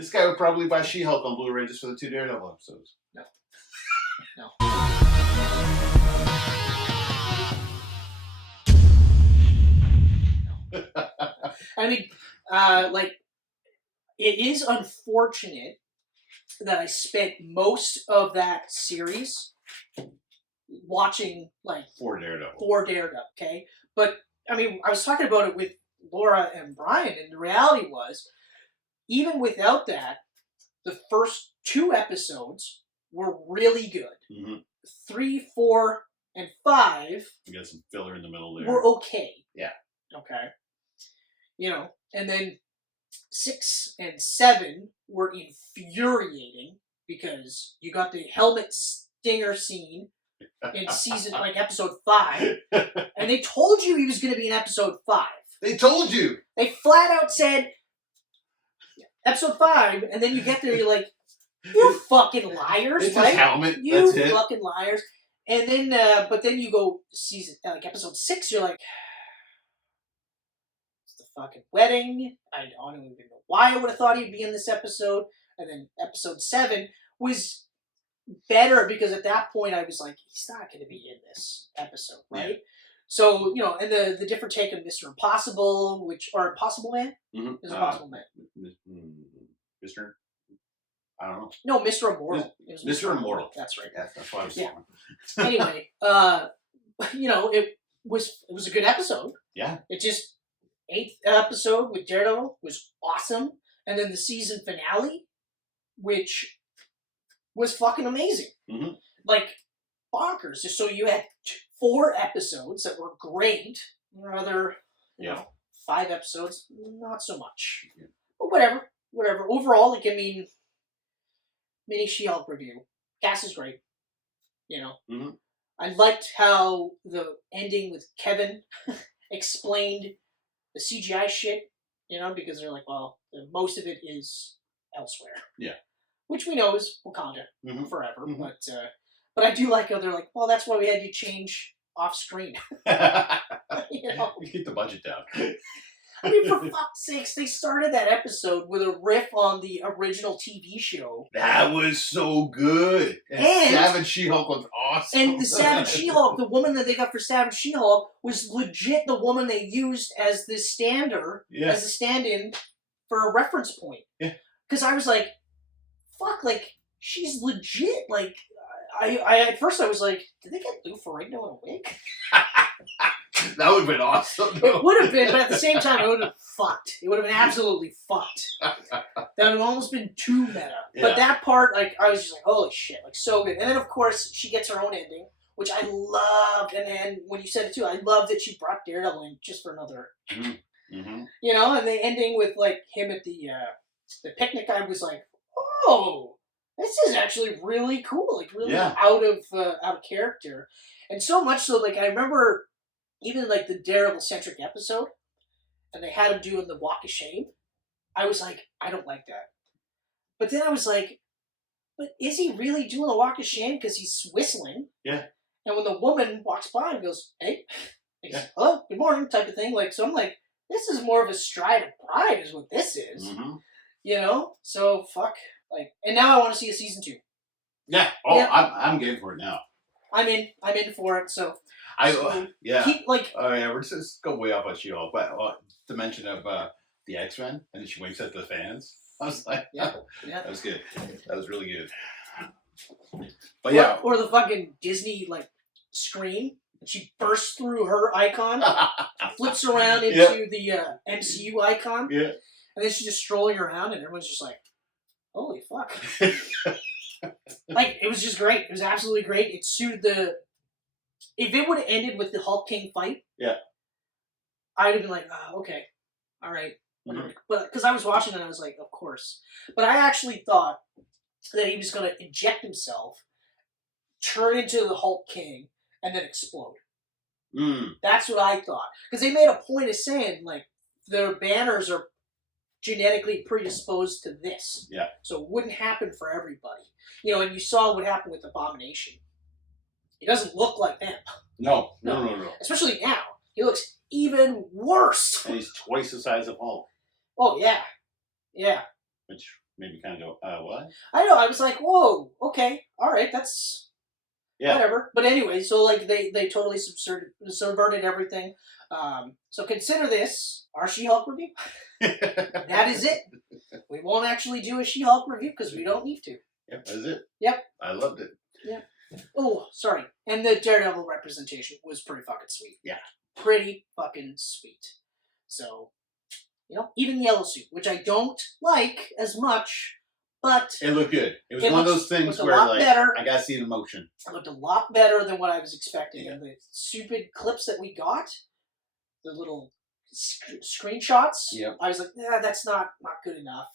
This guy would probably buy She-Hulk on Blu-ray just for the 2 Daredevil episodes. No. No. I mean, like, it is unfortunate that I spent most of that series watching, like... For Daredevil. Okay? But, I mean, I was talking about it with Laura and Brian, and the reality was, even without that, the first 2 episodes were really good. Mm-hmm. 3, 4, and 5... You got some filler in the middle there. Were okay. Yeah. Okay. You know, and then 6 and 7 were infuriating because you got the helmet stinger scene in season, like episode 5, and they told you he was going to be in episode 5. They told you! They flat out said, episode 5, and then you get there, you're like, you fucking liars, it's right? His helmet. You That's it. fucking liars. And then, but then you go season, like episode 6, you're like, it's the fucking wedding. I don't even know why I would have thought he'd be in this episode. And then episode 7 was better because at that point I was like, he's not going to be in this episode, right? Yeah. So, you know, and the different take on Mr. Impossible, or Impossible Man? Mm-hmm. Is Impossible Man. Mr. I don't know. No, Mr. Immortal. Mr. Immortal. That's right. Yeah, that's what I was talking. Anyway, you know, it was a good episode. Yeah. It just 8th episode with Daredevil was awesome, and then the season finale, which was fucking amazing. Mm-hmm. Like bonkers. So you had 4 episodes that were great. Rather, you know, 5 episodes, not so much. Yeah. But whatever. Overall, like, I mean, mini She-Hulk review. Cast is great. You know. Mm-hmm. I liked how the ending with Kevin explained the CGI shit, you know, because they're like, well, most of it is elsewhere. Yeah. Which we know is Wakanda forever. Mm-hmm. But I do like how they're like, well, that's why we had you change off screen. You know? You keep the budget down. I mean, for fuck's sakes, they started that episode with a riff on the original TV show. That was so good. And Savage She-Hulk was awesome. And the Savage She-Hulk, the woman that they got for Savage She-Hulk, was legit the woman they used as the as a stand-in for a reference point. Yeah. Because I was like, fuck, like, she's legit. Like, I at first I was like, did they get Lou Ferrigno in a wig? That would have been awesome. It would have been, but at the same time, it would have been fucked. It would have been absolutely fucked. That would have almost been too meta. Yeah. But that part, like, I was just like, holy shit, like, so good. And then, of course, she gets her own ending, which I loved. And then, when you said it too, I loved that she brought Daredevil in just for another, you know, and the ending with, like, him at the picnic, I was like, oh, this is actually really cool. Like, really out of character. And so much so, like, I remember... Even, like, the Daredevil-centric episode, and they had him doing the walk of shame, I was like, I don't like that. But then I was like, but is he really doing the walk of shame because he's whistling? Yeah. And when the woman walks by and goes, hey, hello, good morning, type of thing. Like, so I'm like, this is more of a stride of pride is what this is. Mm-hmm. You know? So, fuck. Like, and now I want to see a season 2. Yeah. Oh, yeah. I'm game for it now. I'm in for it, so... Keep, like... we're just go way off on She-Hulk, but the mention of the X-Men, and then she winks at the fans. I was like, that was good. That was really good. But yeah. Or the fucking Disney, like, screen. She bursts through her icon, flips around into the MCU icon, and then she's just strolling around, and everyone's just like, holy fuck. Like, it was just great. It was absolutely great. It suited the... If it would have ended with the Hulk King fight, I would have been like, oh, okay, all right. Mm-hmm. But because I was watching it, and I was like, of course. But I actually thought that he was going to inject himself, turn into the Hulk King, and then explode. That's what I thought. Because they made a point of saying, like, their banners are genetically predisposed to this. Yeah. So it wouldn't happen for everybody. You know, and you saw what happened with Abomination. He doesn't look like them. No. Especially now. He looks even worse. And he's twice the size of Hulk. Oh, yeah. Yeah. Which made me kind of go, what? I know. I was like, whoa, okay, all right, that's whatever. But anyway, so like they totally subverted everything. So consider this our She-Hulk review. That is it. We won't actually do a She-Hulk review because we don't need to. Yep, that is it. Yep. I loved it. Yep. Oh, sorry. And the Daredevil representation was pretty fucking sweet. Yeah. Pretty fucking sweet. So, even the yellow suit, which I don't like as much, but... It looked good. It was one of those things where, like, better. I gotta see it in motion. It looked a lot better than what I was expecting. Yeah. And the stupid clips that we got, the little screenshots, I was like, that's not good enough.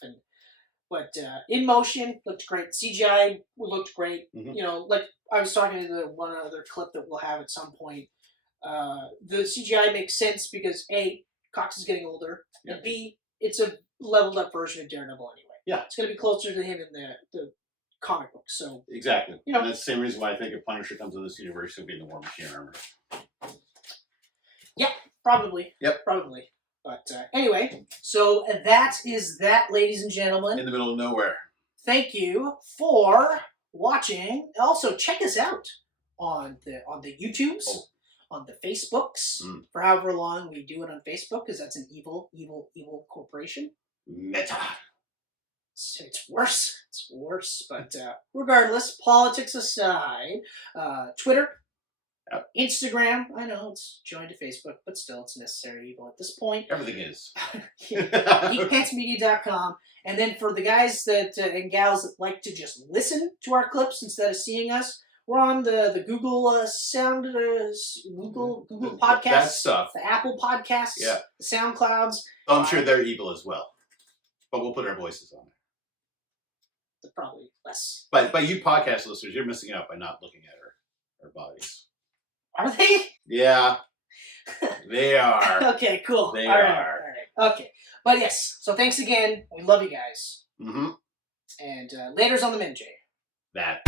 But in motion, looked great. CGI looked great. Mm-hmm. Like I was talking to the one other clip that we'll have at some point. The CGI makes sense because A, Cox is getting older, and B, it's a leveled up version of Daredevil anyway. Yeah. It's going to be closer to him in the comic book. So exactly. And that's the same reason why I think if Punisher comes in this universe, he'll be in the War Machine armor. Yeah, probably. Yep. Probably. But anyway, so that is that, ladies and gentlemen. In the middle of nowhere. Thank you for watching. Also, check us out on the YouTubes, on the Facebooks, for however long we do it on Facebook, because that's an evil, evil, evil corporation. Meta. It's worse. It's worse. But regardless, politics aside, Twitter. Instagram, I know it's joined to Facebook, but still it's necessary evil at this point. Everything is. GeekPantsMedia.com. And then for the guys that and gals that like to just listen to our clips instead of seeing us, we're on the Google Google Podcasts, that stuff. The Apple Podcasts, the SoundClouds. Oh, I'm sure they're evil as well, but we'll put our voices on there. They're probably less. But you podcast listeners, you're missing out by not looking at our bodies. Are they? Yeah, they are. Okay, cool. They All are. Right. Okay. But yes, so thanks again. We love you guys. Mm-hmm. And later's on the Min J. That.